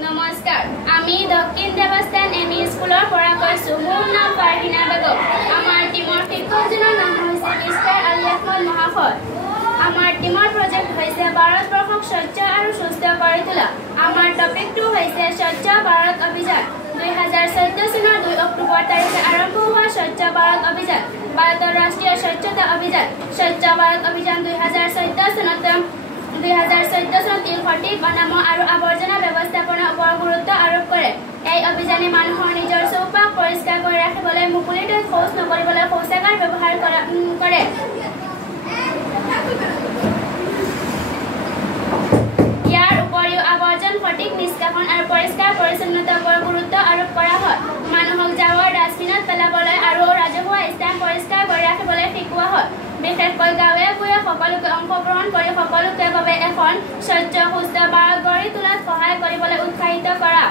নমস্কাৰ আমি দক্ষিণ দেৱস্থান এমই স্কুলৰ পৰা কৈছো মোৰ নাম ফাৰহিনা বেগম আমাৰ টিমৰ শিক্ষকজনৰ নাম হৈছে মিষ্টাৰ আলী আহমদ মহাশয় আমাৰ টিমৰ প্ৰজেক্ট হৈছে ভাৰতবৰ্ষক স্বচ্ছ আৰু সুস্থ কৰি তোলা আমাৰ টপিকটো হৈছে স্বচ্ছ ভাৰত অভিযান 2014 চনৰ 2 অক্টোবৰ তাৰিখে আৰম্ভ হোৱা স্বচ্ছ ভাৰত অভিযান ভাৰতৰ ৰাষ্ট্ৰীয় স্বচ্ছতা অভিযান স্বচ্ছ ভাৰত অভিযান 2014 চনত 2014 চনত সঠিক অনাম আৰু আৱৰ্জনা ব্যৱস্থাপনাৰ ওপৰত গুৰুত্ব আৰোপ কৰে এই অভিযানে মানুহৰ নিজৰ চৌপাশ পৰিষ্কাৰ কৰি ৰাখিবলৈ মুকলিকৈ শৌচ নকৰিবলৈ শৌচাগাৰ ব্যৱহাৰ কৰে ইয়াৰ উপৰিও আৱৰ্জনা সঠিক নিষ্কাশন আৰু পৰিষ্কাৰ পৰিচ্ছন্নতাৰ ওপৰত গুৰুত্ব আৰোপ কৰা হয় মানুহক জাবৰ ডাষ্টবিনত পেলাবলৈ আৰু ৰাজহুৱা স্থান পৰিষ্কাৰ কৰি ৰাখিবলৈ শিকোৱা হয় বিশেষকৈ গাঁৱে ভূঞে সকলোকে অংশগ্ৰহণ কৰি সকলোকে বাবে এখন স্বচ্ছ সুস্থ ভাৰত গঢ়ি তোলাত সহায় কৰিবলৈ উৎসাহিত কৰা